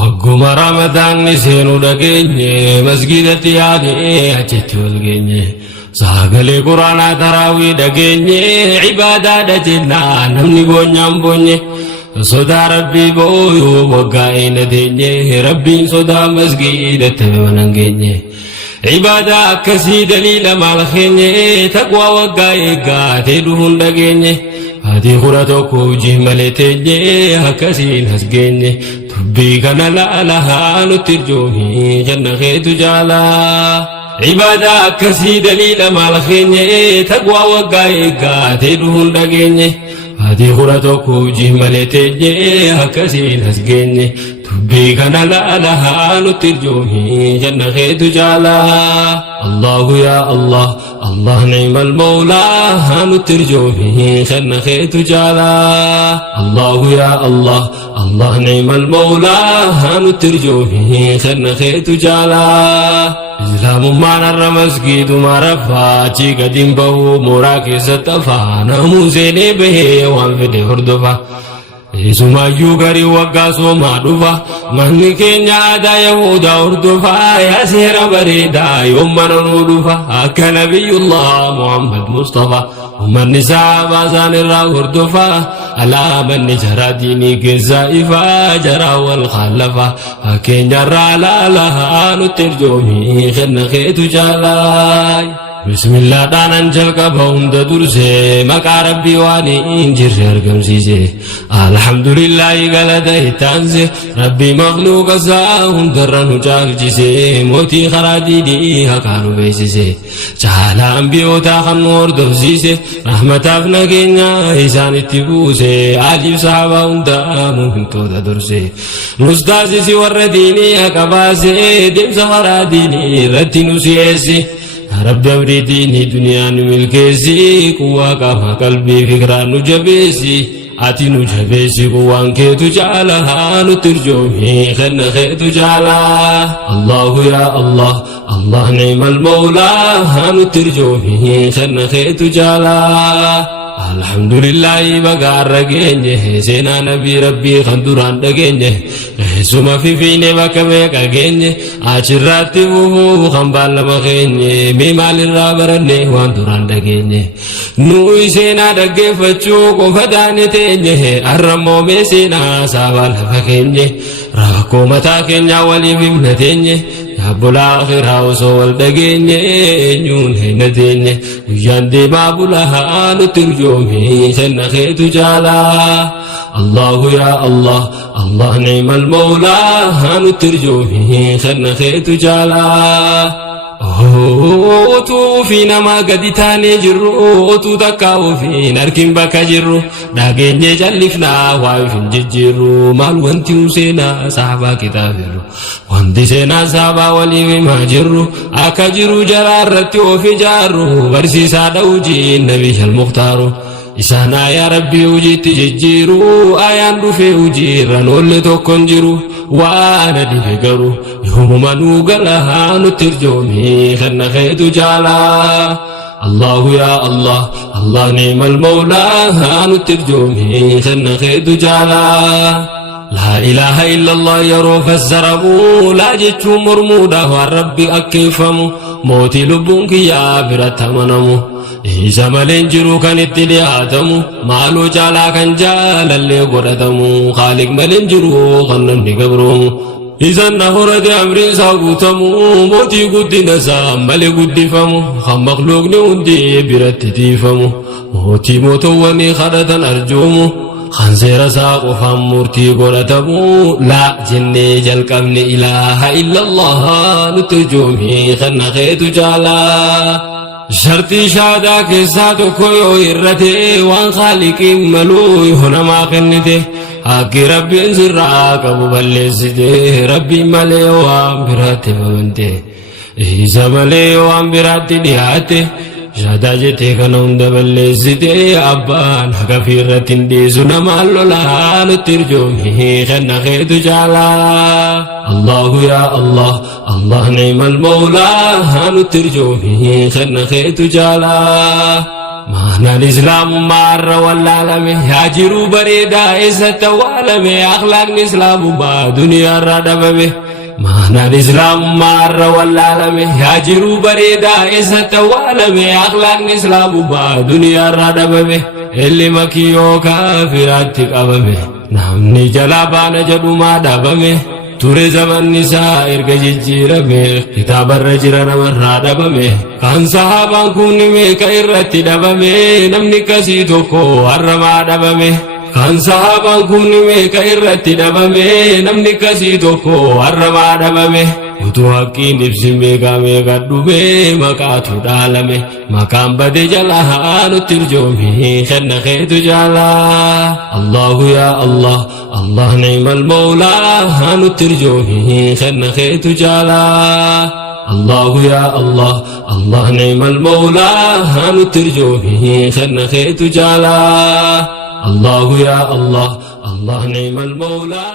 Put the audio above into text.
Wagguma Ramadaan seenu dhageenye masgidatti yaadee achitti wal geenye sagalee quraanaa taraawii dhageenye ibaadaadha jennaa namni boonyaan boonye sodaa rabbii booyuu waggaa eena teenye rabbiin sodaa masgidatti banan geenye ibaadaa akkasii daliila maal keenye taqwaa waggaa eeggatee dhufuun dhageenye ati kudha tokko hojii malee teenye akkasiin as geenye tubbii kana laalahaa nutti irjoomi janna keetu jaalaa ibaadaa akkasii daliila maal keenye taqwaa waggaa eeggatee dhufuun dhageenye ati kudha tokko hojii malee teenye akkasiin as geenye tubbii kana laalahaa nutti irjoomi janna keetu jaalaa Allahu yaa Allah Allah ni'mal mawlaa nutti irjoomi janna keetu jaalaa Allahu yaa Allah Allah ni'mal mawlaa nutti irjoomi janna keetu jaalaa Islaamummaan har'a masgiduma raffaa achi gadiin bahu mooraa keessatti afaan namuu seenee bahee waan fedhe hordofa Isumayyuu garii waggaa soomaa dhufa manni keenya aadaa Yahudaa hordofa yaa seera bareedaa yommana nuu dhufa akka Nabiyullah Muhammad Mustafa ummanni sahabaa isaan irraa hordofa alaamanni jaraa diinii keessaa ifaa jaraa wal khaalafa fakkeenyarraa laalahaa nutti irjoomi kenna keetu jaalaa Bismillah daanan jalqaba hunda durse maqaa rabbii waan hin jirre argamsiise alhamdulillahi galata ittaanse rabbii makhluuqa isaa hundarra nu caalchise mootii karaa diinii haqaa nu beeksise caalaa ambiyootaa kan nu hordofsiise rahmataaf nageenya isaanitti buuse aaliif sahabaa hundaa muumintoota durse nus taasisi warra diinii haqa baase deemsa karaa diinii irratti nu si'eesse رب دوري ديني دنيا نملكيسي قوة قام قلبي فكرة نجبيسي آتي نجبيسي قوان كيتو جعلها نترجمي خن خيتو جعلها الله يا الله الله نعم المولى نترجمي خن خيتو جعلها Alhamdulillah baga arragenye sena nabi rabbi khanduran dagenye suma fi fine bakame kagenye achirati wu khambal magenye mi malira baranne wanduran dagenye nu sena dagge fachu ko fadane tenye arramo me sena sabal fakenye rako mata kenya wali bimnatenye Abula akhira usol dagenye nyun henatenye uyande babulaha nutirjomi senna khetu jala Allahu ya Allah Allah ni'mal mawla nutirjomi senna khetu jala Otu fina magadi tane jirru otu takkawu fin arkin bakka jirru dhagenye jallifna waa fin jijjiirru maal wanti useena sahaba kitaabiru wanti seena sahaba waliin ma jirru akka jiru jaraarratti of ijaarru barsiisaa dhawuji nabi al-muqtaaru Isana ya Rabbi ujitti jijjiiru ayaan dhufe ujiirran olle tokkon jiru waana dhibe garu yoomuma nuu galahaa nutti irjoomi kanna keetu jaalaa Allahu ya Allah Allah ni'mal mawlaa nutti irjoomi kanna keetu jaalaa لا إله إلا الله يروف الزرمو لا جتشو مرمودا والرب أكيفمو موتي لبونك يا برات منمو إيسا ملين جرو كان اتلياتمو مالو جالا كان جالا اللي قردمو خالق ملين جرو خنن نقبرو إذا نهرد أمرين ساقوتمو موتي قد نسام ملي قد فمو خم مخلوق نوندي برات تيفمو موتي موتواني خرطا أرجومو خنزير ساق فمورتي قرتبو لا جني جلقمني إله إلا الله نتجومي خن خيت جالا شرطي شادا كساتو كويو إرتي وان خالق ملوي هنا ما قنته حقي ربي انزراك أبو بلسته ربي ملي وامبراتي فمنته إيسا ملي وامبراتي دياته Shada jete kanam daballe site abban haga firratin desu namallo la nutirjomi khanna khetu jala Allahu ya Allah Allah ni'mal mawla nutirjomi khanna khetu jala معنى الإسلام مار والعالمي هاجروا بريدا إذا توالمي أخلاق الإسلام با دنيا ردبمي معنى الإسلام مار والعالمي هاجروا بريدا إذا توالمي أخلاق الإسلام با دنيا ردبمي اللي مكيو كافرات قبمي نامني جلابان جدو ما دبمي ture zaman nisa erga jijjiirame kitaaba jira namarraa dhabame kan sahaabaan kun meeqa irratti dhabame namni kasii tokko harramaa dhabame kan sahaabaan kun meeqa irratti dhabame namni kasii tokko harramaa dhabame utuu haqqiin ibsi meeqa dhume maqaatu dhaalame maqaan bade jalaa nutti irjoomi kenna keetu jaalaa Allahu yaa Allah الله نعم المولى هنترجوه خن خيت جالا الله يا الله الله نعم المولى هنترجوه خن خيت جالا الله يا الله الله نعم المولى